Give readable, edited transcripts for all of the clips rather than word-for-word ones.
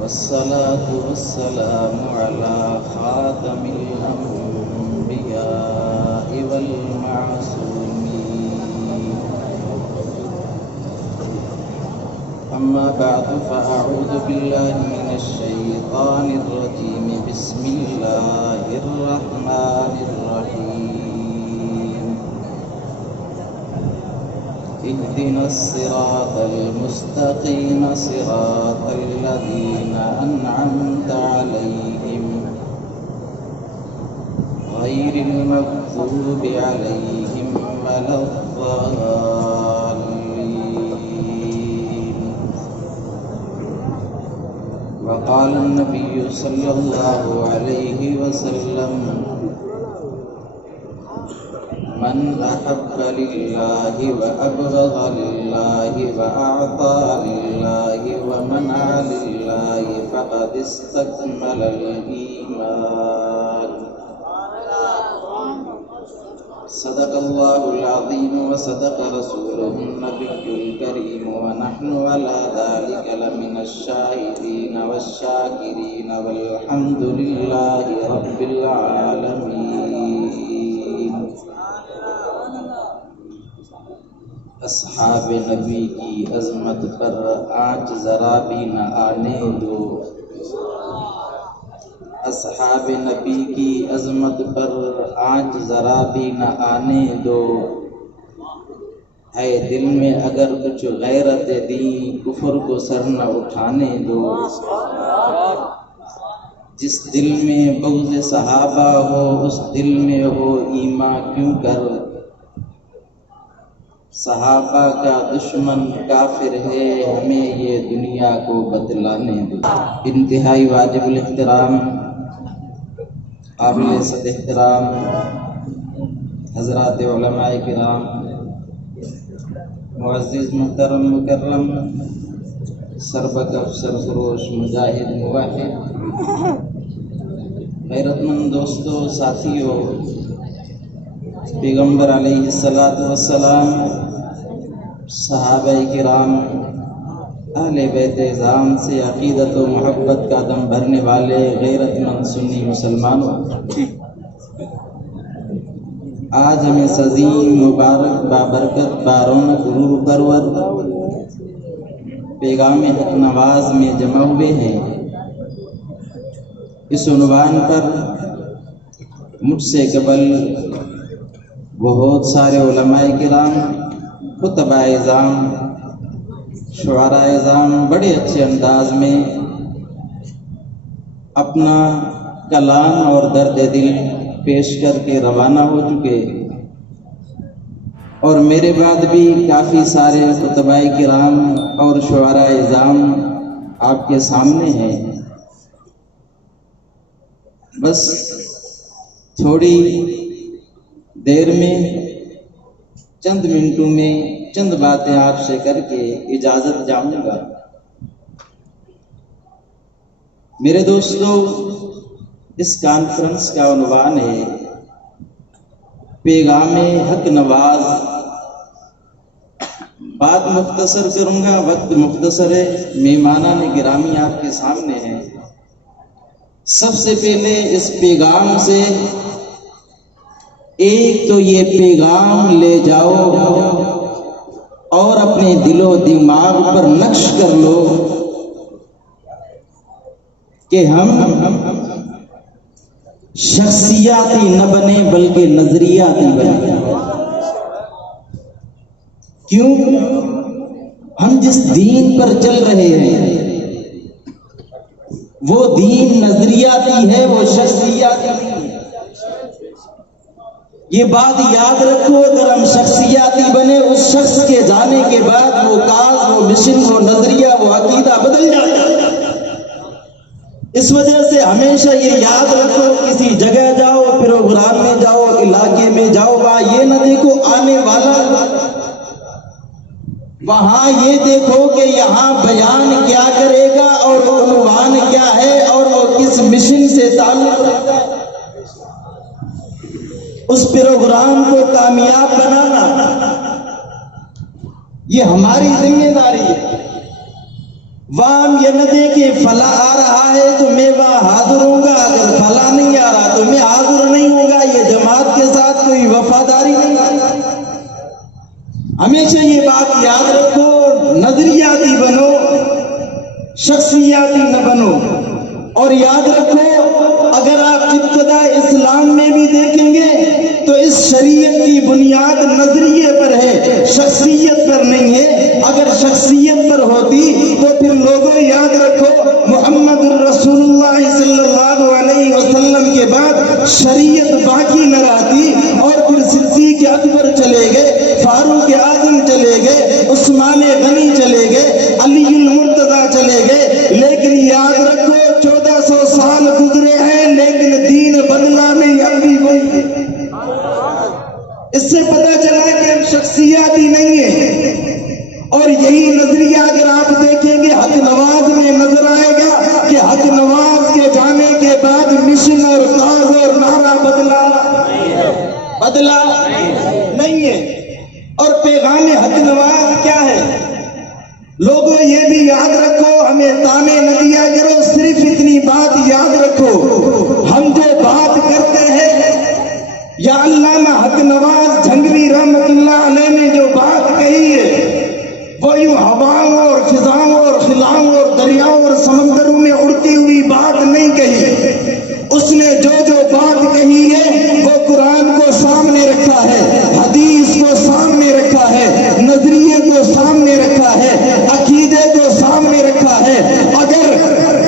والصلاة والسلام على خاتم الأنبياء والمعصومين أما بعد فأعوذ بالله من الشيطان الرجيم بسم الله الرحمن الرحيم اهدنا الصراط المستقيم صراط الذين أنعمت عليهم غير المغضوب عليهم ولا الضالين. وقال النبي صلى الله عليه وسلم من أحب لله وأبغض لله وأعطى لله ومنع لله فقد استكمل الإيمان. صدق الله العظيم وصدق رسوله النبي الكريم ونحن على ذلك لمن الشاهدين والشاكرين والحمد لله رب العالمين. اصحاب نبی کی عظمت پر آنچ ذرا بھی نہ آنے دو. اصحاب نبی کی عظمت پر آنچ ذرا بھی نہ آنے دو. ہے دل میں اگر کچھ غیرت دین کفر کو سر نہ اٹھانے دو. جس دل میں بغض صحابہ ہو اس دل میں ہو ایمان کیوں کر. صحابہ کا دشمن کافر ہے ہمیں یہ دنیا کو بتلانے دو. انتہائی واجب الاحترام قابل صد احترام حضرات علماء کرام، معزز محترم مکرم سربکف سرفروش مجاہد موحد غیرت مند دوستوں، ساتھیوں، پیغمبر علیہ السلام، صحابہ کرام، اہل بیت اعظام سے عقیدت و محبت کا دم بھرنے والے غیرت مند سنی مسلمانوں، آج ہمیں سزیم مبارک بابرکت بارونق روح پرور پیغام حق نواز میں جمع ہوئے ہیں. اس عنوان پر مجھ سے قبل بہت سارے علماء کرام، خطباء اعظام، شعراء اعظام بڑے اچھے انداز میں اپنا کلام اور درد دل پیش کر کے روانہ ہو چکے، اور میرے بعد بھی کافی سارے خطباء کرام اور شعراء اعظام آپ کے سامنے ہیں. بس تھوڑی دیر میں چند منٹوں میں چند باتیں آپ سے کر کے اجازت چاہوں گا. میرے دوستو، اس کانفرنس کا عنوان ہے پیغام حق نواز. بات مختصر کروں گا، وقت مختصر ہے. مہمانان گرامی آپ کے سامنے ہیں. سب سے پہلے اس پیغام سے ایک تو یہ پیغام لے جاؤ اور اپنے دل و دماغ پر نقش کر لو کہ ہم شخصیاتی نہ بنے بلکہ نظریاتی بنے. کیوں؟ ہم جس دین پر چل رہے ہیں وہ دین نظریاتی ہے، وہ شخصیاتی نہیں. یہ بات یاد رکھو، اگر ہم شخصیاتی بنے اس شخص کے جانے کے بعد وہ کاز، وہ مشن، وہ نظریہ، وہ عقیدہ بدل جاتا ہے. اس وجہ سے ہمیشہ یہ یاد رکھو، کسی جگہ جاؤ، پروگرام میں جاؤ، علاقے میں جاؤ، وہاں یہ نہ دیکھو آنے والا، وہاں یہ دیکھو کہ یہاں بیان کیا کرے گا اور عنوان کیا ہے اور وہ کس مشن سے تعلق رکھتا ہے. اس پروگرام کو کامیاب بنانا یہ ہماری ذمہ داری ہے. وہاں یہ نہ دے کہ فلاں آ رہا ہے تو میں وہاں حاضر ہوں گا، اگر فلاں نہیں آ رہا تو میں حاضر نہیں ہوں گا. یہ جماعت کے ساتھ کوئی وفاداری نہیں. ہمیشہ یہ بات یاد رکھو، نظریاتی بنو، شخصیاتی نہ بنو. اور یاد رکھو اگر آپ ابتدا اسلام میں بھی دیکھیں گے تو اس شریعت کی بنیاد نظریے پر ہے، شخصیت پر نہیں ہے. اگر شخصیت پر ہوتی تو پھر لوگوں یاد رکھو محمد الرسول اللہ صلی اللہ علیہ وسلم کے بعد شریعت باقی نہ رہتی، اور پھر صدیق اکبر چلے گئے، فاروق اعظم چلے گئے، عثمان غنی چلے گئے، علی المرتضیٰ چلے گئے. لیکن یاد رکھو 1400 سال گزرے ہیں لیکن دین بدلا نہیں اب بھی وہی. اس سے پتہ چلا کہ ہم شخصیاتی نہیں ہیں. اور یہی نظریہ اگر آپ دیکھیں گے حق نواز میں نظر آئے گا کہ حق نواز کے جانے کے بعد مشن اور کاز اور نعرہ بدلا نہیں ہے. اور پیغام حق نواز کیا ہے؟ لوگوں یہ بھی یاد رکھو، ہمیں تانے نہ دیا کرو، صرف اتنی بات یاد رکھو، ہم جو بات کرتے ہیں یا علامہ حق نواز جھنگوی رحمت اللہ علیہ نے جو بات کہی ہے وہ یوں ہواؤں اور فضاؤں اور خلاؤں اور دریاؤں اور سمندروں میں اڑتی ہوئی بات نہیں کہی. اس نے جو بات کہی ہے وہ قرآن کو سامنے رکھا ہے، حدیث کو سامنے رکھا ہے، نظریے کو سامنے رکھا ہے، عقیدے کو سامنے رکھا ہے. اگر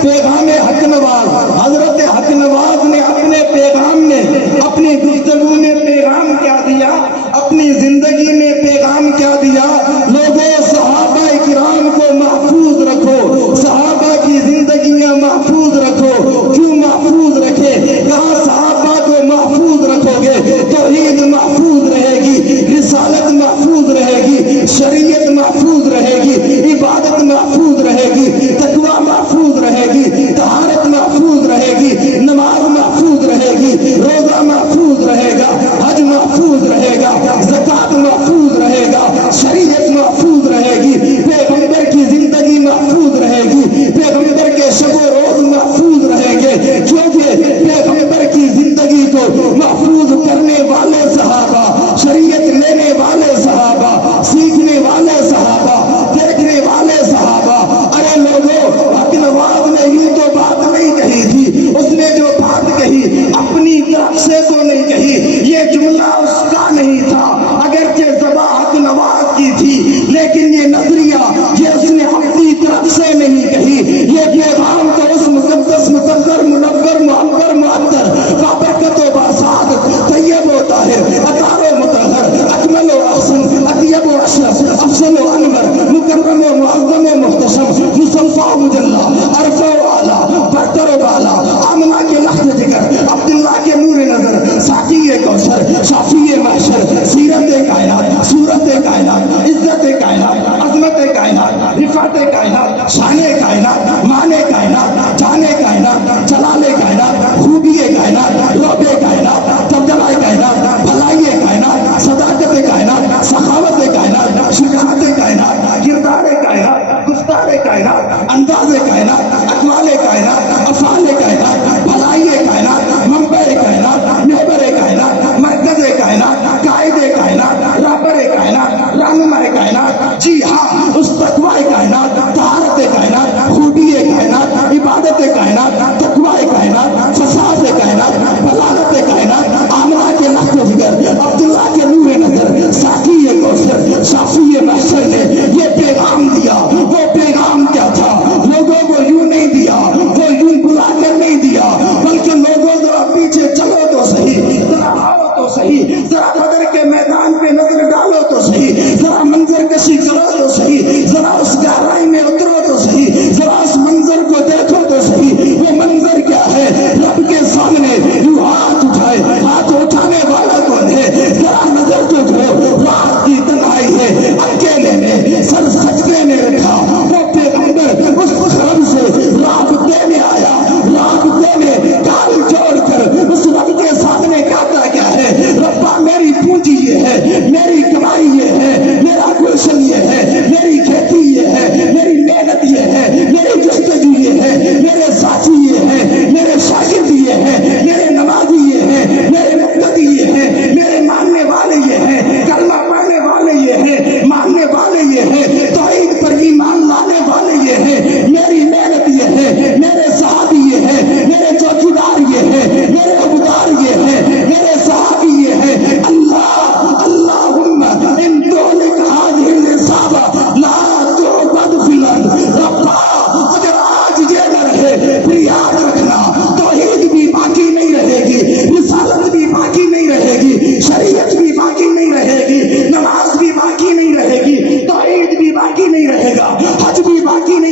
پیغام حق نواز حضرت حق نواز نے اپنے پیغام میں، اپنی گفتگو میں پیغام کیا دیا، اپنی زندگی میں پیغام کیا دیا؟ لوگوں صحابہ کرام کو محفوظ رکھو، صحابہ کی زندگیاں محفوظ رکھو. کیوں محفوظ رکھے؟ کہاں صحابہ کو محفوظ رکھو گے توحید محفوظ رہے گی، رسالت محفوظ رہے گی، شریعت محفوظ رہے گی، عبادت محفوظ رہے گی، تقویٰ محفوظ رہے گی، طہارت محفوظ رہے گی، نماز محفوظ رہے گی، روزہ محفوظ رہے گا، حج محفوظ رہے گا، زکوٰۃ محفوظ رہے گا، شریعت محفوظ رہے گی، پیغمبر کی زندگی محفوظ رہے گی، پیغمبر کے شب و روز محفوظ رہیں گے. کیونکہ پیغمبر کی زندگی کو محفوظ کرنے والے صحابہ، شریعت لینے والے صحابہ، سیکھنے والے صحابہ، دیکھنے والے صحابہ. ارے لوگوں، حق نواز نے یوں تو بات نہیں کہی تھی، اس نے جو بات کہی اپنی طرف سے تو نہیں کہی، یہ جملہ اس کا نہیں تھا، اگرچہ زباں حق نواز کی تھی لیکن یہ نظریہ یہ اس نے اپنی طرف سے نہیں کہی. یہ پیغام تو اس مقدس مقدر منور معبر معطر بابرکت و باسعادت طیب و طاہر اطہر و مطہر اکمل و احسن اطیب و اشرف افضل و انور مکرم و معظم و محتشم مصطفیٰ و مجلہ عرف و اعلیٰ برتر و بالا آمنہ کے لحظ جگر عبداللہ کے نور نظر ساقی کوثر شافی محشر سیرت کائنات صورت کائنات عزت کائنات عظمت کائنات رفعت کائنات شان کائنات مان کائنات جان کائنات جلال کائنات خوبی کائنات رب کائنات تبدیل کائنات بھلائی کائنات صداقت کائنات سخاوت کائنات شجاعت کائنات کردار کائنات گفتار کائنات انداز کائنات اقوال کائنات افعال کائنات بھلائی کائنات منبع کائنات محور کائنات مرکز کائنات قائد کائنات رہبر کائنات رہنما کائنات. جی ہاں، اس تقوی کائنات، طہارت کائنات، خوبی کائنات، عبادت کائنات، تقوی کائنات، فساد کائنات، بلاغت کائنات، آمنہ کے لحظ جگر عبداللہ کے نور نظر ساقی کوثر شافی محشر نے یہ پیغام دیا. وہ پیغام کیا تھا؟ لوگوں کو یوں نہیں دیا، وہ یوں بلا کر نہیں دیا، بلکہ لوگوں ذرا پیچھے چلو تو صحیح، ذرا آؤ تو صحیح، ذرا بدر کے میدان پہ نظر ڈالو تو صحیح، ذرا منظر کشی کرو تو صحیح.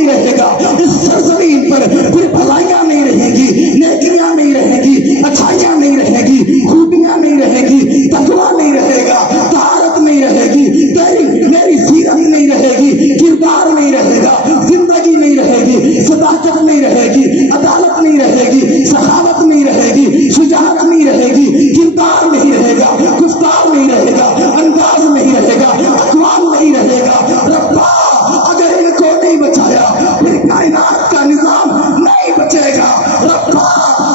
نہیں رہے گا اس سرزمین پر، پھر بھلائیاں نہیں رہیں گی، نیکیاں نہیں رہیں گی، اچھائیاں نہیں رہیں گی، خوبیاں نہیں رہیں گی، تقویٰ نہیں رہے گا، طہارت نہیں رہے گی، تیری میری سیرت نہیں رہے گی، کردار نہیں رہے گا، زندگی نہیں رہے گی، صداقت نہیں رہے گی، عدالت نہیں رہے گی، سخاوت نہیں رہے گی، شجاعت نہیں رہے گی، کردار نہیں رہے گا، گفتار نہیں رہے گا، انداز نہیں رہے گا، اقوال نہیں رہے گا۔ ربا اگر ان کو نہیں بچایا پھر کائنات کا نظام نہیں بچے گا۔ ربا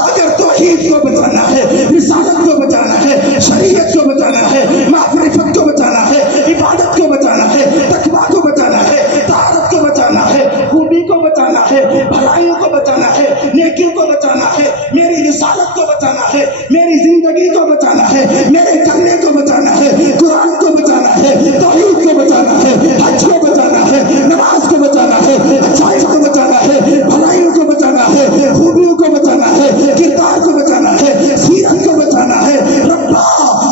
اگر توحید کو بچانا ہے، رسالت کو بچانا ہے، شریعت کو بچانا ہے، معرفت کو بچانا ہے، عبادت کو بچانا ہے، تقویٰ کو بچانا ہے، طہارت کو بچانا ہے، خوبی کو بچانا ہے، بھلائیوں کو بچانا ہے، نیکیوں کو بچانا ہے، میری رسالت کو بچانا ہے، میری زندگی کو بچانا ہے، میرے کرنے کو بچانا ہے، قرآن کو بچانا ہے، توحید کو بچانا ہے، حج کو بچانا ہے، نماز کو بچانا ہے، اچھائی کو بچانا ہے، بھلائیوں کو بچانا ہے، خوبیوں کو بچانا ہے، کردار کو بچانا ہے، سیرت کو بچانا ہے۔ ربا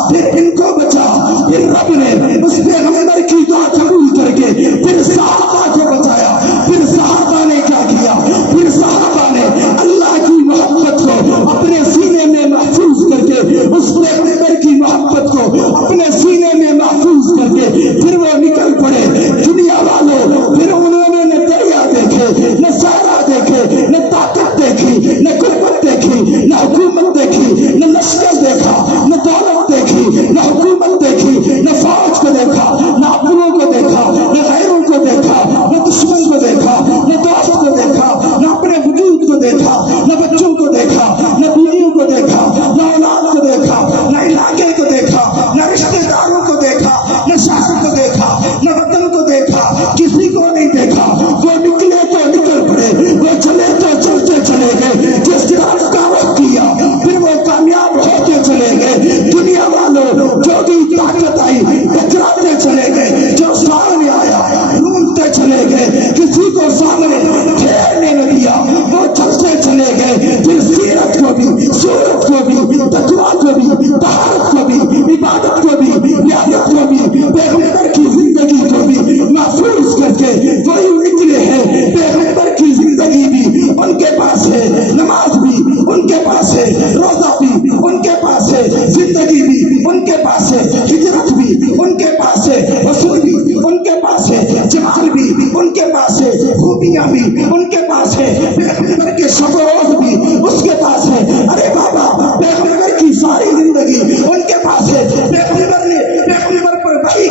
پھر ان کو بچا۔ پھر رب نے اس پیغمبر کی دعا قبول کر کے پھر صحابہ کو بچایا۔ پھر صحابہ نے کیا کیا؟ پھر صحابہ نے اللہ کی محبت کو اپنے سینے میں محفوظ کر کے، اس پیغمبر کی محبت کو اپنے سینے میں محفوظ کر کے پھر وہ نکل پڑے۔ دنیا والوں پھر انہوں نے نہ دریا دیکھے، نہ صحرا دیکھے، نہ طاقت دیکھی، نہ قوت دیکھی، نہ حکومت دیکھی، نہ لشکر دیکھا، نہ دولت دیکھی، نہ حکومت دیکھی، نہ فوج کو دیکھا، نہ اپنوں کو دیکھا، نہ غیروں کو دیکھا، نہ دشمن کو دیکھا، نہ دوست کو دیکھا، نہ اپنے وجود کو دیکھا، نہ بچوں کو دیکھا، نہ بیویوں کو دیکھا، نہ اولاد کو دیکھا، نہ علاقے کو دیکھا، نہ رشتے داروں کو دیکھا، نہ شہر کو دیکھا، نہ وطن کو دیکھا، کسی کو نہیں دیکھا۔ وہ نکلے تو نکل پڑے، وہ چلے تو چلتے چلے گئے، جس طرح دعوت کیا پھر وہ کامیاب ہوتے چلے گئے۔ دنیا والوں جو بھی طاقت آئی ٹکراتے چلے گئے، جو سامنے آیا ڈھونڈتے چلے گئے، کسی کو سامنے ٹھہرنے نہ دیا، وہ چلتے چلے گئے۔ پھر سیرت کو بھی، صورت کو بھی، تقویٰ کو بھی، طہارت کو بھی، عبادت کو بھی، ریاضت کو بھی، پیغمبر کی زندگی کو بھی محفوظ کر کے وہی نکلے ہیں۔ پیغمبر کی زندگی بھی ان کے پاس ہے، نماز بھی ان کے پاس ہے، روزہ بھی ان کے پاس ہے، زندگی بھی ان کے پاس ہے، ہجرت بھی ان کے پاس ہے، وصول بھی ان کے پاس ہے، جمال بھی ان کے پاس ہے، خوبیاں بھی ان کے پاس ہے، پیغمبر کے شب و روز بھی اس کے پاس ہے۔ ارے بابا پیغمبر کی ساری زندگی ان کے پاس ہے۔ پیغمبر پر وحی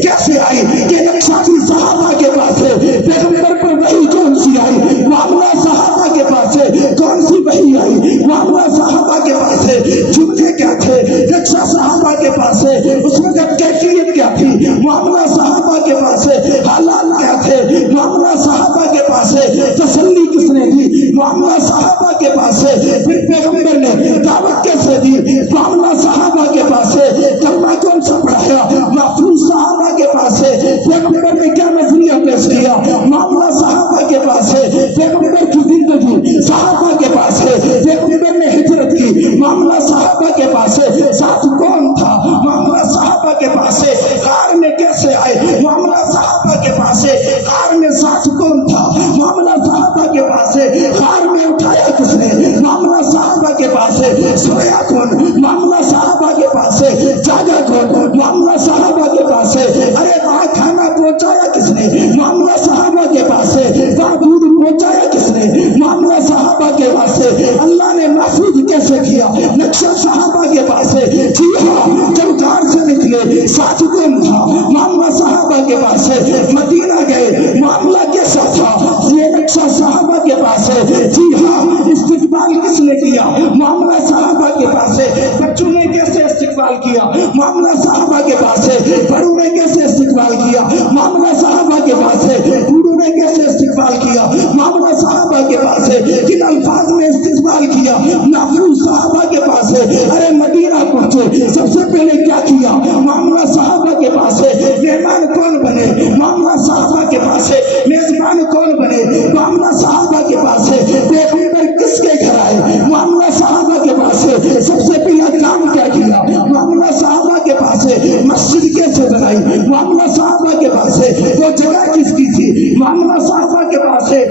کیسے آئی؟ کہ نقشہ بھی صحابہ کے پاس ہے۔ پیغمبر پر وحی کون سی آئی؟ معاملہ صحابہ کے پاس ہے۔ کون سی وحی آئی؟ معاملہ صحابہ کے پاس ہے۔ جملے کیا تھے؟ نقشہ صحابہ کے پاس ہے۔ اس میں جب کیفیت کیا تھی؟ معاملہ صحابہ کے پاس ہے۔ حالات کیا تھے؟ معاملہ صحابہ کے پاس ہے۔ تسلی کس نے دی؟ معاملہ صحابہ کے پاس ہے۔ پھر پیغمبر نے دعوت کیسے دی؟ معاملہ صحابہ کے پاس ہے۔ کلمہ کون سا پڑھایا؟ محفوظ صحابہ کے پاس ہے۔ پیغمبر نے کیا نظریہ پیش کیا؟ معاملہ صحابہ کے پاس ہے۔ پیغمبر کی زندگی صحابہ کے پاس ہے۔ پیغمبر نے ہجرت کی، معاملہ صحابہ کے پاس ہے۔ ساتھ کون تھا؟ معاملہ صحابہ کے پاس ہے۔ غار میں کیسے آئے؟ معاملہ صحابہ کے پاس ہے۔ غار میں ساتھ کون تھا؟ معاملہ صحابہ کے پاس ہے۔ غار میں اٹھایا کس نے؟ معاملہ صحابہ کے پاس ہے۔ سویا کون؟ معاملہ صحابہ کے پاس ہے۔ جاگا کون؟ معاملہ صحابہ کے پاس ہے۔ ارے وہاں کھانا پہنچایا کس نے؟ معاملہ صحابہ کے پاس ہے۔ وہاں دودھ پہنچایا کس نے؟ معاملہ صحابہ کے پاس ہے۔ اللہ نے محفوظ کیسے کیا؟ نقشہ صحابہ کے پاس ہے۔ جی ہاں، جب غار سے نکلے ساتھ کون تھا؟ معاملہ صحابہ کے پاس ہے۔ مدینہ گئے، معاملہ کیسا تھا؟ یہ نقشہ صحابہ کے پاس ہے۔ جی ہاں، استقبال کس نے کیا؟ معاملہ صحابہ کے پاس ہے۔ بچوں نے کیسے استقبال کیا؟ معاملہ صحابہ کے پاس ہے۔ بڑوں نے کیسے استقبال کیا؟ معاملہ صحابہ کے پاس ہے۔ بوڑھوں نے کیسے استقبال کیا؟ معاملہ صحابہ کے پاس ہے۔ کن الفاظ میں استقبال کیا؟ محفوظ صحابہ کے پاس ہے۔ ارے مدینہ پہنچے، سب سے پہلے کیا کیا؟ معاملہ صحابہ کے پاس ہے۔ مہمان کون بنے؟ معاملہ صحابہ کے پاس ہے۔ میزبان کون بنے؟ معاملہ صحابہ کے پاس ہے۔ پیغمبر کس کے گھر آئے؟ معاملہ صحابہ کے پاس ہے۔ سب سے پہلا کام کیا کیا؟ معاملہ صحابہ کے پاس ہے۔ مسجد کیسے بنائی؟ معاملہ صحابہ کے پاس ہے۔ وہ جگہ کس کی تھی؟ معاملہ صحابہ کے پاس ہے۔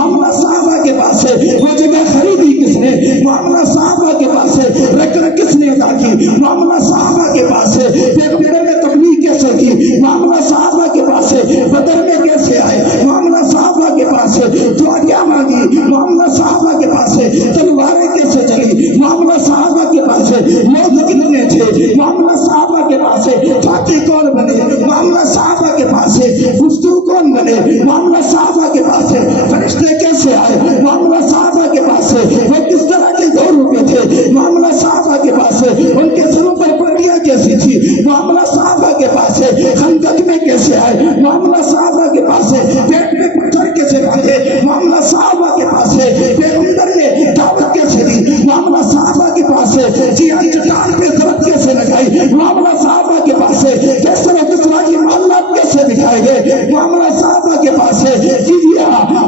معاملہ صحابہ کے پاس ہے وہ جگہ خریدی کس نے, معاملہ صحابہ کے پاس ہے رکعت کس نے ادا کی, معاملہ صحابہ کے پاس ہے پیغمبر نے تبلیغ کیسے کی, معاملہ صحابہ کے پاس ہے بدر میں کیسے آئے, معاملہ صحابہ کے پاس ہے دعا کیا مانگی, معاملہ صحابہ کے پاس ہے تلواریں کیسے چلی, معاملہ صحابہ کے پاس ہے لوگ کتنے تھے, معاملہ صحابہ کے پاس ہے فاتح کون بنے, معاملہ صحابہ کے پاس ہے گفتگو کون بنے, معاملہ صحابہ کے پاس ہے فرشتے کیسے آئے, معاملہ صحابہ کے پاس ہے وہ کس طرح کے دور ہوئے تھے, معاملہ صحابہ کے پاس ہے ان کے سروں پر پگڑیاں کیسی تھی, معاملہ صحابہ کے پاس ہے خندق میں کیسے آئے, معاملہ صحابہ کے پاس ہے پیٹ میں پتھر کیسے باندھے, معاملہ صحابہ کے پاس ہے پیغمبر نے دعوت کیسے دی, معاملہ صحابہ کے پاس ہے جہاد چٹان پہ درخت کیسے لگائی, معاملہ صحابہ کے پاس ہے کیسے کسرا کی معاملات کیسے دکھائے گئے, معاملہ صحابہ کے پاس ہے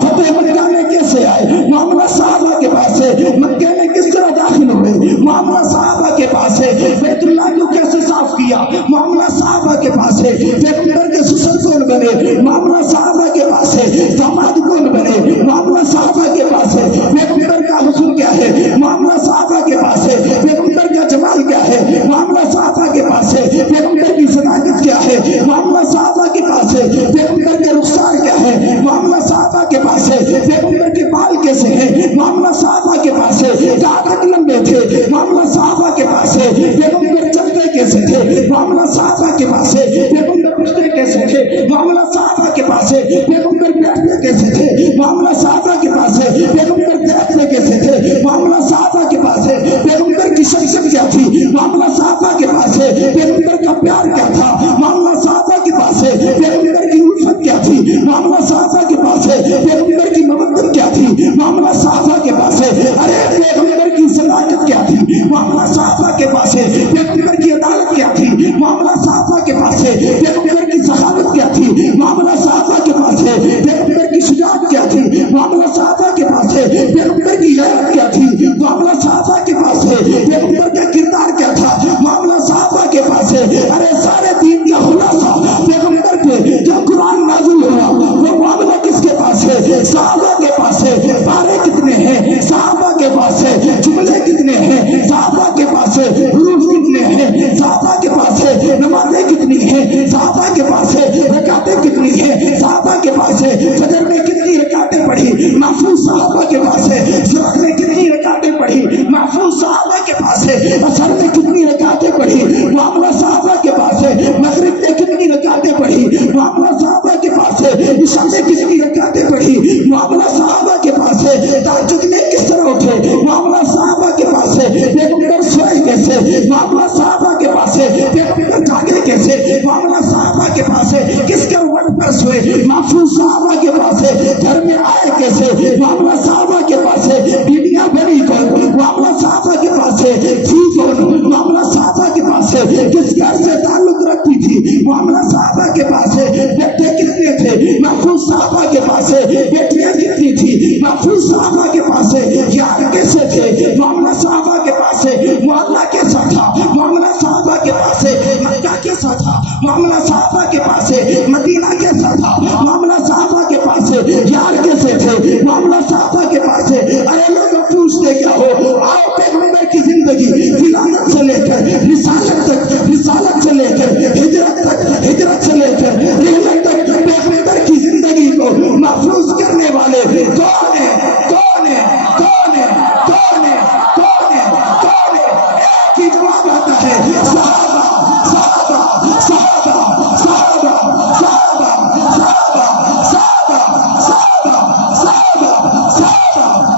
فتح مکہ میں کیسے آئے, معاملہ صحابہ کے پاس ہے مکہ میں کس طرح داخل ہوئے, معاملہ صحابہ کے پاس ہے بیت اللہ کو کیسے صاف کیا, معاملہ صحابہ کے پاس ہے پیغمبر کے سسر کون بنے, معاملہ صحابہ کے پاس ہے داماد کون بنے, معاملہ صحابہ کے پاس ہے پیغمبر کا حسن کیا ہے, معاملہ صحابہ کے پاس ہے پیغمبر کا جمال کیا ہے, معاملہ صحابہ کے پاس ہے پیغمبر کی صداقت کیا ہے, معاملہ صحابہ کے پاس ہے پیغمبر کے رخسار کیا ہے, معاملہ صحابہ کے پاس ہے پیغمبر کے بال کیسے ہیں, معاملہ صحابہ کے پاس ہے کاغذ لمبے تھے, معاملہ صحابہ کے پاس ہے پیغمبر چلتے کیسے تھے, معاملہ صحابہ کے پاس ہے پیغمبر اٹھتے کیسے تھے, معاملہ صحابہ کے پاس ہے پیغمبر بیٹھتے کیسے تھے, معاملہ صحابہ کے پاس ہے پیغمبر دیکھتے کیسے تھے, معاملہ صحابہ کے پاس ہے پیغمبر کی شخصیت کیا تھی, معاملہ صحابہ کے پاس ہے پیغمبر کا پیار کیا تھا, معاملہ صحابہ کے پاس ہے پیغمبر کی الفت کیا تھی, معاملہ صحابہ کے پاس ہے پیغمبر کی محبت کیا تھی, معاملہ صحابہ کے پاس ہے ارے پیغمبر کی صداقت کیا تھی, معاملہ صحابہ کے پاس ہے پیغمبر کی عدالت کیا تھی, معاملہ صحابہ کے پاس ہے پیغمبر کی سخاوت کیا تھی, معاملہ صحابہ کے پاس ہے پیغمبر کی شجاعت کیا تھی, معاملہ صحابہ کے پاس ہے پیغمبر کی غیرت کیا تھی, معاملہ صحابہ کے پاس ہے پیغمبر کا کردار کیا تھا, معاملہ صحابہ کے پاس ہے ارے سارے دین کا خلاصہ پیغمبر پہ جو قرآن نازل ہوا وہ معاملہ کس کے پاس ہے, صحابہ کے پاس ہے, پارے کتنے ہیں صحابہ کے پاس ہے, جملے کتنے ہیں صحابہ کے پاس ہے, حروف کتنے ہیں صحابہ کے پاس ہے, نمازیں کتنی ہیں صحابہ کے پاس ہے, رکعتیں کتنی ہیں صحابہ کے پاس ہے, فجر میں کتنی رکعتیں پڑھی محفوظ صحابہ کے پاس ہے, ظہر میں کتنی رکعتیں پڑھی محفوظ صحابہ کے پاس ہے, عصر میں کتنی رکعتیں پڑھی معاملہ صحابہ کے پاس ہے, مغرب میں کتنی رکعتیں پڑھی معاملہ صحابہ کے پاس ہے, عشاء میں کتنی رکعتیں پڑھی معاملہ صحابہ کے پاس ہے, تہجد میں کس طرح اٹھے معاملہ صحابہ کے پاس ہے, پیغمبر سوئے کیسے معاملہ صحابہ کے پاس ہے, پیغمبر جاگے کیسے معاملہ صحابہ کے پاس ہے, کس کروٹ پر سوئے محفوظ صحابہ کے پاس ہے, گھر میں آئے کیسے معاملہ صحابہ کے پاس ہے, بیویاں بنی کون معاملہ صحابہ کے پاس ہے, تھی کون معاملہ صحابہ کے پاس ہے, کس گھر سے تعلق رکھتی تھی معاملہ صحابہ کے پاس ہے, بیٹے کتنے تھے محفوظ صحابہ کے پاس ہے, بیٹیاں کتنی تھی محفوظ صحابہ کے پاس ہے, یار کیسے تھے معاملہ صحابہ کے پاس ہے, معاملہ کیسا تھا معاملہ صحابہ کے پاس ہے, مکہ کیسا تھا معاملہ صحابہ کے پاس ہے, مدینہ کیسا تھا معاملہ صحابہ کے پاس ہے, یار کیسے تھے معاملہ صحابہ کے پاس ہے, ارے لوگ پوچھتے کیا ہو, آؤ پیغمبر کی زندگی ولادت سے لے کر رسالت تک, رسالت سے لے کر ہجرت تک, ہجرت سے لے کر رحلت تک پیغمبر کی زندگی کو محفوظ کرنے والے کون ہیں کون ہیں کون ہیں کون ہیں کون ہیں کون ہیں, ایک ہی جواب آتا ہے صحابہ صحابہ صحابہ صحابہ صحابہ صحابہ صحابہ صحابہ صحابہ صحابہ صحابہ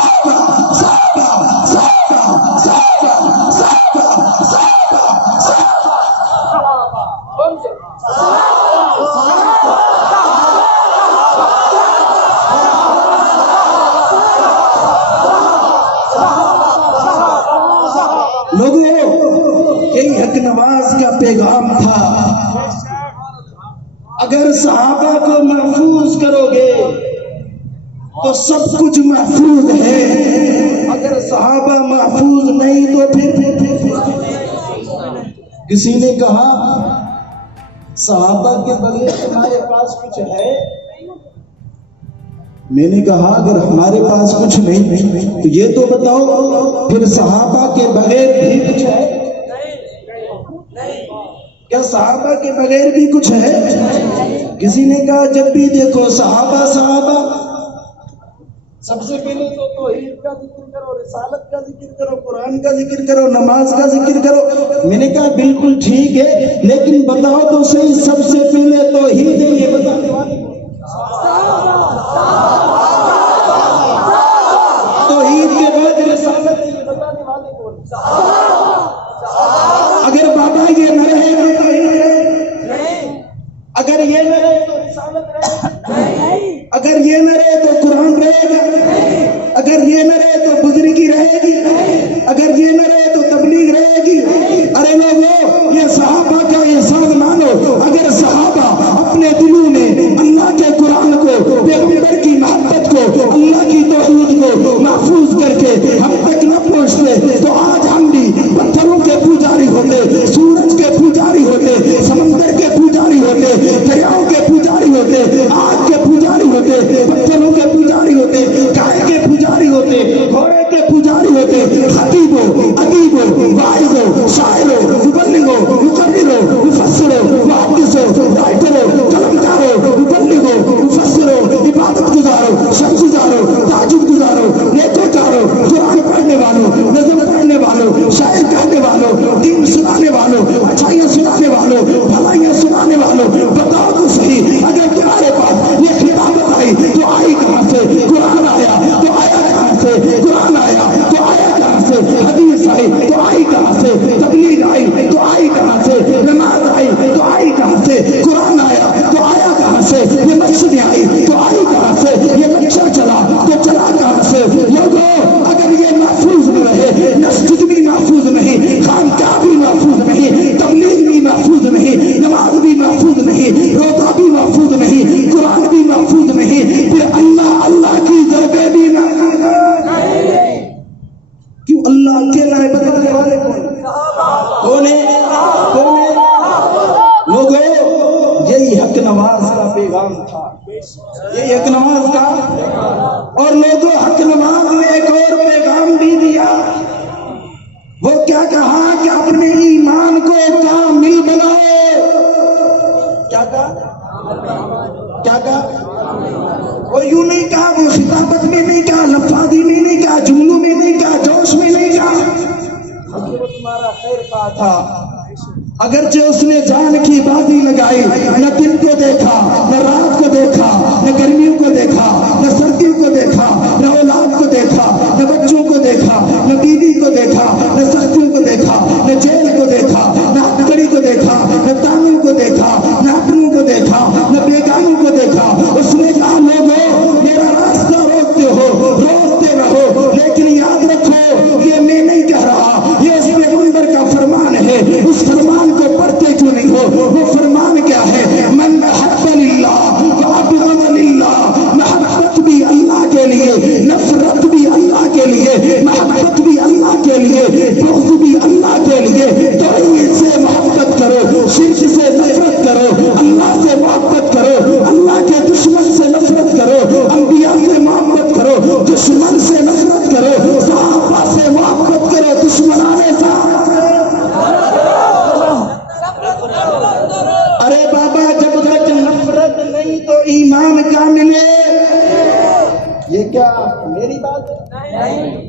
صحابہ پیغام تھا. اگر صحابہ کو محفوظ کرو گے تو سب کچھ محفوظ ہے, اگر صحابہ محفوظ نہیں تو پھر کسی نے کہا صحابہ کے بغیر تمہارے پاس کچھ ہے؟ میں نے کہا اگر ہمارے پاس کچھ نہیں تو یہ تو بتاؤ پھر صحابہ کے بغیر بھی کچھ ہے؟ کیا صحابہ کے بغیر بھی کچھ ہے؟ کسی نے کہا جب بھی دیکھو صحابہ صحابہ، سب سے پہلے تو توحید کا ذکر کرو، رسالت کا ذکر کرو، قرآن کا ذکر کرو، نماز کا ذکر کرو۔ میں نے کہا بالکل ٹھیک ہے، لیکن بتاؤ تو صحیح سب سے پہلے توحید ہے یہ بتانے والے کون؟ توحید کے بعد رسالت ہے یہ بتانے والے کون؟ اگر بابا یہ نہ رہے تو توحید رہے، اگر یہ نہ رہے تو رسالت رہے، اگر یہ نہ رہے تو قرآن رہے گا، اگر یہ نہ رہے تو بزرگی رہے گی، اگر یہ نہ رہے تو تبلیغ رہے گی۔ ارے لوگوں یہ صحابہ کا احسان مانو، اگر صحابہ اپنے دلوں میں اللہ کے قرآن کو، پیغمبر کی محبت کو، اللہ کی توحید کو محفوظ کر کے ہم تک نہ پہنچتے تو آج ہم بھی پتھروں کے پجاری ہوتے، سورج کے پجاری ہوتے، سمندر کے پجاری ہوتے، دریاؤں کے پجاری ہوتے، آگ کے پجاری ہوتے، پتھروں کے پجاری ہوتے، گائے کے پجاری ہوتے، گھوڑے کے پجاری ہوتے، خطیبوں، ادیبوں، واعظوں، شاعروں، مبلغوں، مقرروں، مفسروں، محدثوں، رائٹروں، قلمکاروں، مبلغوں، مفسروں، عبادت گزاروں، شب گزاروں، تہجد گزاروں، نیکوکاروں، قرآن پڑھنے والوں، نظم پڑھنے والوں، شاعر کہنے والوں، دین سنانے والوں، اچھائیاں سنانے والوں، بھلائیاں سنانے والوں، بتاؤ تو صحیح اگر تمہارے پاس یہ خطابت آئی تو آئی کہاں سے؟ قرآن آیا تو آیا کہاں سے؟ قرآن آیا تو آیا کہاں سے؟ حدیث آئی تو آئی کہاں سے؟ تبلیغ آئی تو آئی کہاں سے؟ نماز آئی تو آئی کہاں سے؟ قرآن آیا تو آیا کہاں سے؟ یہ مسجد آئی تو آئی کہاں سے؟ یہ لیکچر چلا تو چلا کہاں سے؟ لوگوں اگر یہ محفوظ نہ رہے، مسجد بھی محفوظ نہیں، خانقاہ بھی محفوظ نہیں، تبلیغ بھی محفوظ نہیں، نماز بھی محفوظ نہیں، روزہ بھی محفوظ نہیں، قرآن بھی محفوظ نہیں، پھر اللہ اللہ کی ضربیں بھی محفوظ نہیں۔ کیوں اللہ اکیلا ہے؟ بتانے والے کون ہے؟ لوگوں یہی حق نواز کا پیغام تھا، یہی حق نواز کا، اور لوگوں حق نواز نے ایک اور پیغام بھی دیا۔ وہ کیا کہا کہ اپنے ایمان کو کامل بناؤ۔ کیا کہا؟ کیا کہا؟ وہ یوں نہیں کہا، وہ خطابت میں نہیں کہا، لفاظی میں نہیں کہا، جملوں میں نہیں کہا، جوش میں نہیں کہا، وہ تمہارا خیر خواہ تھا۔ اگرچہ اس نے جان کی بازی لگائی، نہ دن کو دیکھا، نہ رات کو دیکھا، نہ گرمیوں کو دیکھا، نہ سردیوں کو دیکھا، نہ اولاد کو دیکھا، نہ بچوں کو دیکھا، نہ بیوی کو دیکھا، نہ سختیوں کو دیکھا، نہ جیل کو دیکھا، نہ ہتھکڑی کو دیکھا، نہ تانوں کو دیکھا، نہ اپنوں کو دیکھا، نہ بیگانوں کو دیکھا۔ اس نے کہا لوگوں میرا راستہ روکتے ہو، روکتے رہو، لیکن یاد رکھو یہ میں نہیں کہہ رہا، یہ اس پیغمبر کا فرمان ہے۔ اس فرمان کو پڑھتے کیوں نہیں ہو؟ وہ فرمان کیا ہے؟ من محب للہ وابغض للہ، محبت بھی اللہ کے لیے، نفرت بھی اللہ کے لیے، محبت بھی اللہ کے لیے، بغض بھی اللہ کے لیے۔ توحید سے محبت کرو، شرک سے نفرت کرو، اللہ سے محبت کرو، اللہ کے دشمن سے نفرت کرو، انبیاء سے محبت کرو، دشمن سے نفرت کرو، صحابہ سے محبت کرو، دشمنان صحابہ سے۔ ارے بابا جب تک نفرت نہیں تو ایمان کامل ہے۔ یہ کیا میری بات ہے؟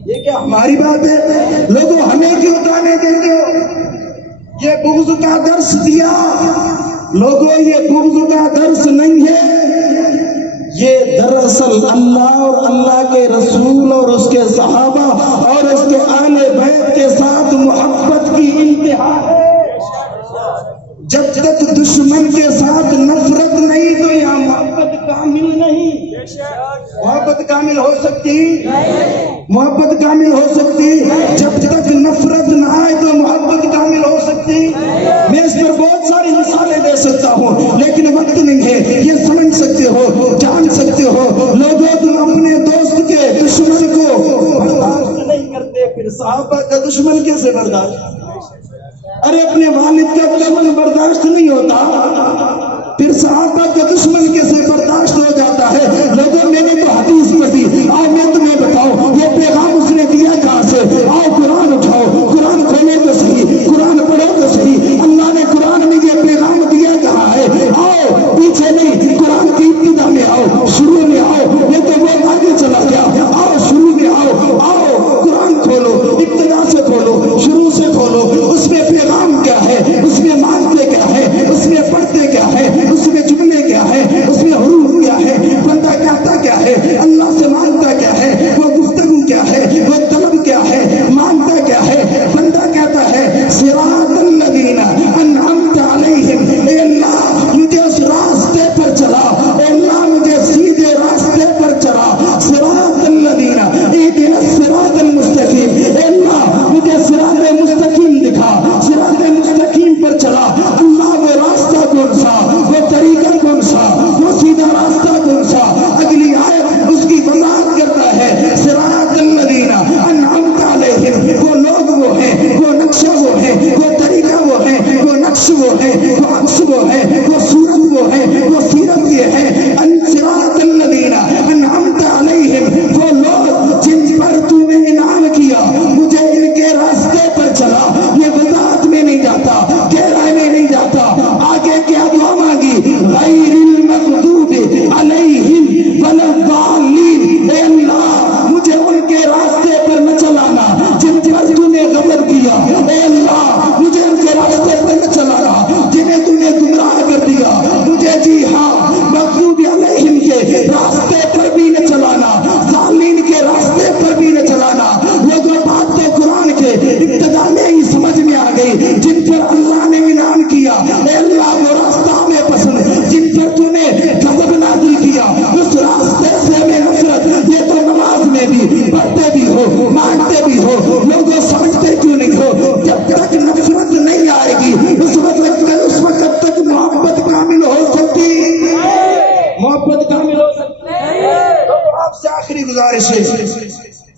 یہ کیا ہماری بات ہے؟ لوگوں ہمیں کیوں گانے دیتے ہو؟ یہ بغض کا درس دیا لوگوں، یہ بغض کا درس نہیں ہے، یہ دراصل اللہ اور اللہ کے رسول اور اس کے صحابہ اور اس کے اہل بیت کے ساتھ محبت کی انتہا ہے۔ جب تک دشمن کے ساتھ نفرت نہیں تو یہاں محبت کامل نہیں۔ محبت کامل ہو سکتی، محبت کامل ہو سکتی جب تک نفرت نہ آئے تو محبت کامل ہو سکتی۔ میں اس پر بہت ساری مثالیں دے سکتا ہوں لیکن وقت نہیں ہے۔ یہ سمجھ سکتے ہو، جان سکتے ہو، لوگوں تم اپنے دوست کے دشمن کو برداشت نہیں کرتے، پھر صحابہ کا دشمن کیسے برداشت؟ ارے اپنے والد کا دشمن برداشت نہیں ہوتا، پھر صحابہ کا دشمن کیسے برداشت ہو جاتا ہے؟ لوگوں میں نے تو حدیث محبت کامل ہو سکتی ہے؟ تو آپ سے آخری گزارش ہے،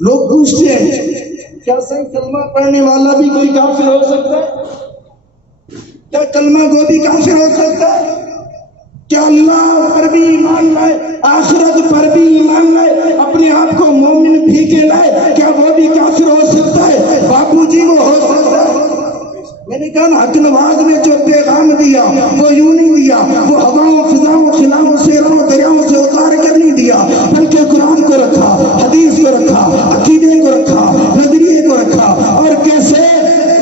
لوگ پوچھتے ہیں کیا صحیح کلمہ پڑھنے والا بھی کوئی کافر ہو سکتا ہے؟ کیا کلمہ گو بھی کافر ہو سکتا ہے؟ کیا اللہ پر بھی ایمان لائے، آخرت پر بھی ایمان لائے، اپنے آپ کو مومن بھی کے لائے، کیا وہ بھی کافر ہو سکتا ہے؟ باپو جی وہ ہو سکتا ہے۔ میں نے کہا نا حق نواز نے جو پیغام دیا وہ یوں نہیں دیا، وہ ہواؤں فضاؤں خلاؤں شیروں دریاؤں سے اتار کر نہیں دیا، بلکہ قرآن کو رکھا، حدیث کو رکھا، عقیدے کو رکھا، نظریے کو رکھا۔ اور کیسے؟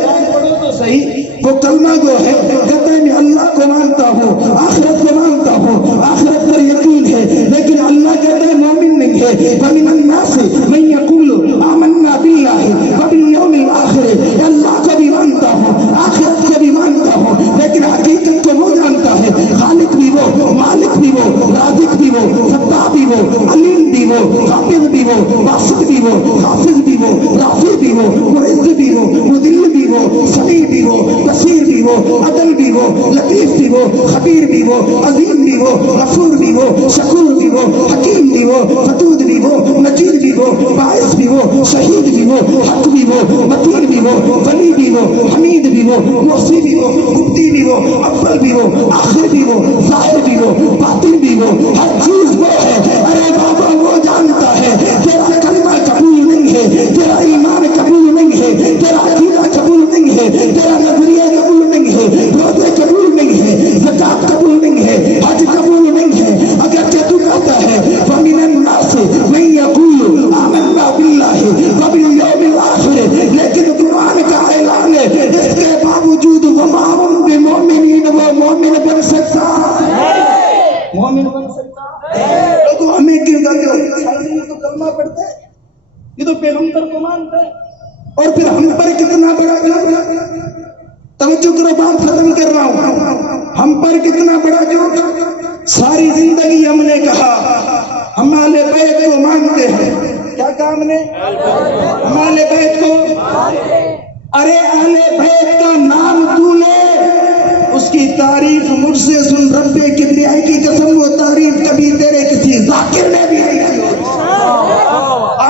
قرآن پڑھو تو صحیح، وہ کلمہ گو ہے، کہتا ہے میں اللہ کو مانتا ہوں، آخرت کو مانتا ہوں، آخرت پر یقین ہے، لیکن اللہ کہتا ہے مومن نہیں ہے۔ وَمِنَ النَّاسِ مَن يَقُولُ آمَنَّا بِاللَّهِ وَبِالْيَوْمِ الْآخِرِ، اللہ کو بھی مانتا ہوں، آخرت کو بھی مانتا ہوں، لیکن حقیقت کو وہ جانتا ہے، خالق بھی وہ، مالک بھی وہ، رازق بھی وہ، فتاح بھی وہ، علیم بھی وہ، حافظ بھی وہ، باسط بھی وہ، حافظ بھی وہ، رافع بھی وہ، معز بھی وہ، مذل بھی وہ، سمیع بھی وہ، بصیر بھی وہ، عدل بھی وہ، لطیف بھی وہ، خبیر بھی وہ، عظیم بھی وہ، غفور بھی وہ، شکور بھی وہ، حکیم بھی وہ، ودود بھی وہ، مجید بھی وہ، باعث بھی وہ، شہید بھی وہ، حق بھی وہ، متین بھی وہ، ولی بھی وہ، حمید بھی وہ، محصی بھی وہ، مبدی بھی وہ، اول بھی وہ، آخر بھی وہ، ظاہر بھی وہ، باطن بھی وہ، ہر چیز وہ ہے۔ ارے بابا وہ جانتا ہے تیرا کلمہ قبول نہیں ہے، تیرا ایمان قبول نہیں ہے، تیرا عقیدہ قبول نہیں ہے، تیرا نظریہ قبول نہیں ہے، روزے قبول نہیں ہے، زکات قبول نہیں ہے، حج قبول نہیں ہے۔ اگر تو کہتا ہے وَمِنَ النَّاسِ مَن يَقُولُ آمَنَّا بِاللَّهِ وَبِالْيَوْمِ الْآخِرِ، لیکن قرآن کا اعلان ہے اس کے باوجود وَمَا هُم بِمُؤْمِنِينَ، وہ مومن بن سکتا ہے، مومن بن سکتا ہے۔ لوگوں ہمیں کیوں کہتے ہو یہ تو کلمہ پڑھتے ہیں، یہ تو پیغمبر کو مانتے ہیں، اور پھر ہم پر کتنا بڑا توجہ کرو، بات ختم کر رہا ہوں، ہم پر کتنا بڑا جو ساری زندگی ہم نے کہا ہم اہل بیت کو مانتے ہیں، کیا کہا ہم نے؟ ہم اہل بیت کو، ارے اہل بیت کا نام تو لے، اس کی تعریف مجھ سے سن، رب کبریائی کی قسم وہ تعریف کبھی تیرے کسی ذاکر نے بھی نہیں کی۔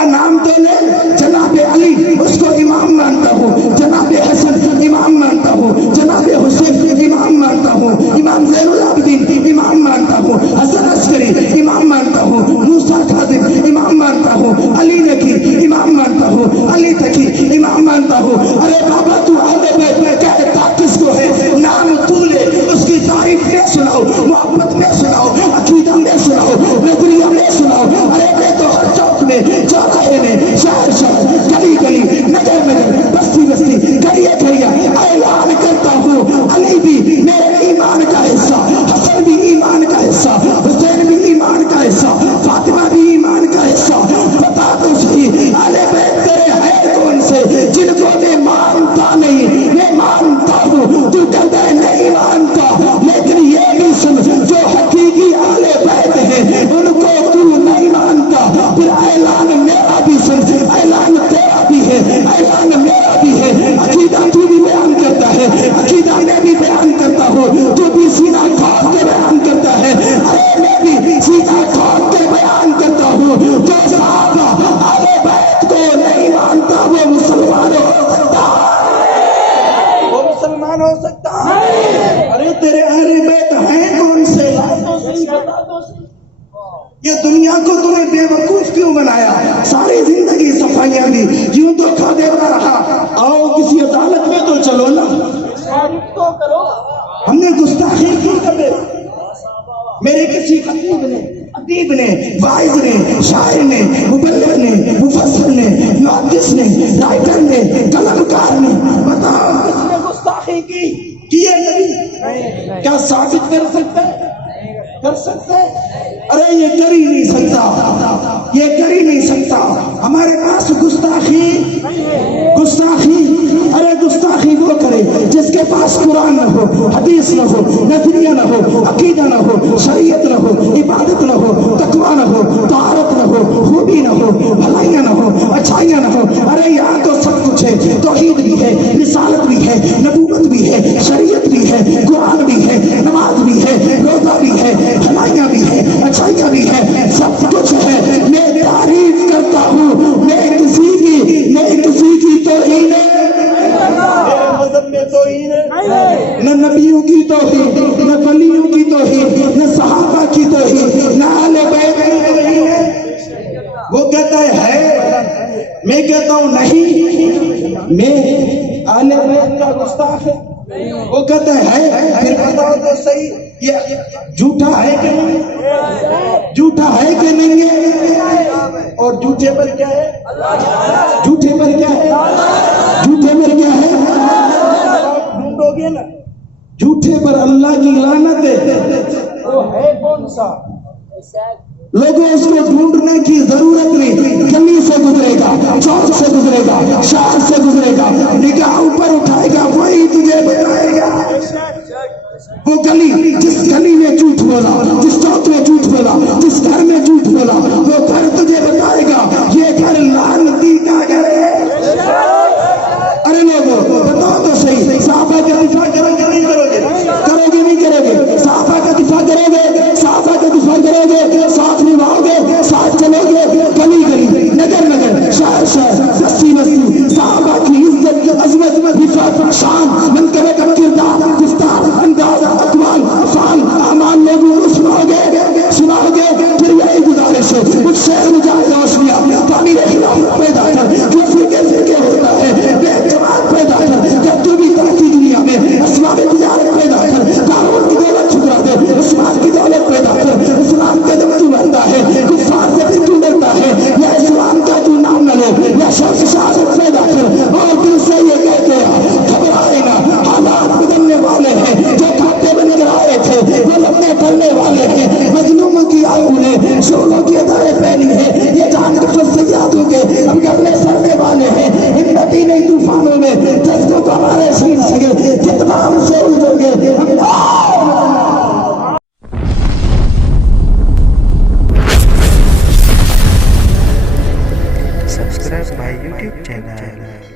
نام تو لے، جناب علی اس کو امام مانتا ہوں، جناب حسن امام مانتا ہوں، جناب حسین امام مانتا ہوں، امام زین العابدین امام مانتا ہوں، حسن عسکری امام مانتا ہوں، موسیٰ کاظم امام مانتا ہوں، علی نقی امام مانتا ہوں، علی تقی امام مانتا ہوں۔ ارے بابا تو اہل بیت میں کہتا کس کو ہے؟ نام تو لے، اس کی تعریف میں سناؤ، محبت میں سناؤ، عقیدہ میں سناؤ، نظریہ میں سناؤ۔ ارے میں تو ہر چوک میں، چوراہے میں، شہر شہر، گلی گلی، نگر نگر، بستی بستی، گلیہ گلیہ اعلان کرتا ہوں علی بھی میرے ایمان کا حصہ، حسن بھی ایمان کا حصہ، حسین بھی ایمان کا حصہ، فاطمہ بھی ایمان کا حصہ۔ بتا تو صحیح اہل بیت تیرے ہیں کون سے جن کو میں مانتا نہیں؟ میں مانتا ہوں، تو کہتا ہے نہیں مانتا، لیکن یہ بھی سن جو حقیقی اہل بیت ہیں ان کو تو نہیں مانتا۔ پھر اعلان میرا بھی سن، اعلان تیرا بھی ہے، اعلان میرا بھی ہے، عقیدہ تو بھی بیان کرتا ہے، عقیدہ میں بھی بیان کرتا ہوں، تو بھی سینہ کھول کے بیان کرتا ہے، ارے میں بھی سینہ کھول کے بیان کرتا ہوں۔ جو صحابہ اہل بیت کو نہیں مانتا وہ مسلمان ہو سکتا ہے، وہ مسلمان ہو سکتا ہے۔ ارے تیرے اہل بیت ہیں کون سے؟ بتا دو صحیح۔ یہ دنیا کو تمہیں بے وقوف کیوں بنایا؟ ساری زندگی صفائیاں دی، یوں تو کھا دیتا رہا، آؤ کسی عدالت میں تو چلو نا، تعریف تو کرو۔ ہم نے گستاخی کیوں کر دے؟ میرے کسی خطیب نے، ادیب نے، واعظ نے، شاعر نے، مبلغ نے، مفسر نے، محدث نے، رائٹر نے، قلمکار نے، بتاؤ کس نے گستاخی کی ہے کبھی؟ کیا ثابت کر سکتا ہے؟ کر سکتا ہے؟ ارے یہ کر ہی نہیں سکتا، یہ کر ہی نہیں سکتا۔ ہمارے پاس گستاخی، ارے گستاخی وہ کرے جس کے پاس قرآن نہ ہو، حدیث نہ ہو، نظریہ نہ ہو، عقیدہ نہ ہو، شریعت نہ ہو، عبادت نہ ہو، تقویٰ نہ ہو، طہارت نہ ہو، خوبی نہ ہو، بھلائیاں نہ ہو، اچھائیاں نہ ہو۔ ارے یہاں تو سب کچھ ہے، توحید بھی ہے، رسالت بھی ہے، نبوت بھی ہے، شریعت بھی ہے، قرآن بھی ہے، نماز بھی ہے، روزہ بھی ہے، بھلائیاں بھی ہے، اچھائیاں میں کہتا ہوں نہیں، میں اہل بیت کا گستاخ ہے. وہ کہتا ہے پھر بتاؤ تو صحیح یہ جھوٹا ہے کہ نہیں؟ جھوٹا ہے کہ نہیں ہے؟ اور جھوٹے پر کیا ہے؟ جھوٹے پر کیا ہے؟ جھوٹے پر کیا ہے؟ ڈھونڈو گے نا جھوٹے پر اللہ کی لعنت ہے. وہ ہے کون سا؟ لوگوں اس کو ڈھونڈنے کی ضرورت نہیں. گلی سے گزرے گا، چوک سے گزرے گا، شہر سے گزرے گا، نگاہ اوپر اٹھائے گا، وہی تجھے بتائے گا. وہ گلی جس گلی میں جھوٹ بولا، جس چوک میں جھوٹ بولا، جس گھر میں جھوٹ بولا، وہ گھر تجھے بتائے گا یہ گھر لعنتی کا گھر ہے. ارے لوگوں بتاؤ تو صحیح، صحابہ کا دفاع کرو گے نہیں کرو گے؟ کرو گے نہیں کرو گے؟ صحابہ کا دفاع کرو گے؟ صحابہ کا دفاع کرو گے؟ ساتھ نبھاؤ گے؟ ساتھ چلو گے؟ گلی گلی، نگر نگر، شہر شہر، بستی بستی، صحابہ کی عزت، عظمت، رفعت، شان، منقبہ کا کردار، گفتار، انداز، اقوال، افعال، اعمال لوگوں سناؤ گے؟ سناؤ گے؟ پھر یہی گزارش ہے مجھ سے مجاہد روشنیاں تعمیر خلافت پیدا کر. جو فرقے فرقے ہوتا ہے بے جماعت پیدا کر. جب تو بھی ترقی دنیا میں اسباب تجارت پیدا کر. دارون کی دولت چھکرا دے، عثمان کی دولت پیدا کر. اسلام کا جب تو بنتا ہے کفار سے پھر تو ڈرتا ہے. یا اسلام کا تو نام نہ لو یا شرط شہادت پیدا کر اور دل سے یہ کہتے ہیں گھبرائے گا. حالات بدلنے والے ہیں، جو کھاتے بن کر آئے تھے وہ لمبے پڑنے والے ہیں. مظلوموں کی آنکھوں نے شعلوں کی ادائیں پہنی ہے. یہ جان کے فصیاتوں کے اب گلے سڑنے والے ہیں. ہمت ہی نہیں طوفانوں میں جذبوں کو ہمارے سین سے کتنا ہم سے اجڑ گئے. Subscribe my YouTube channel.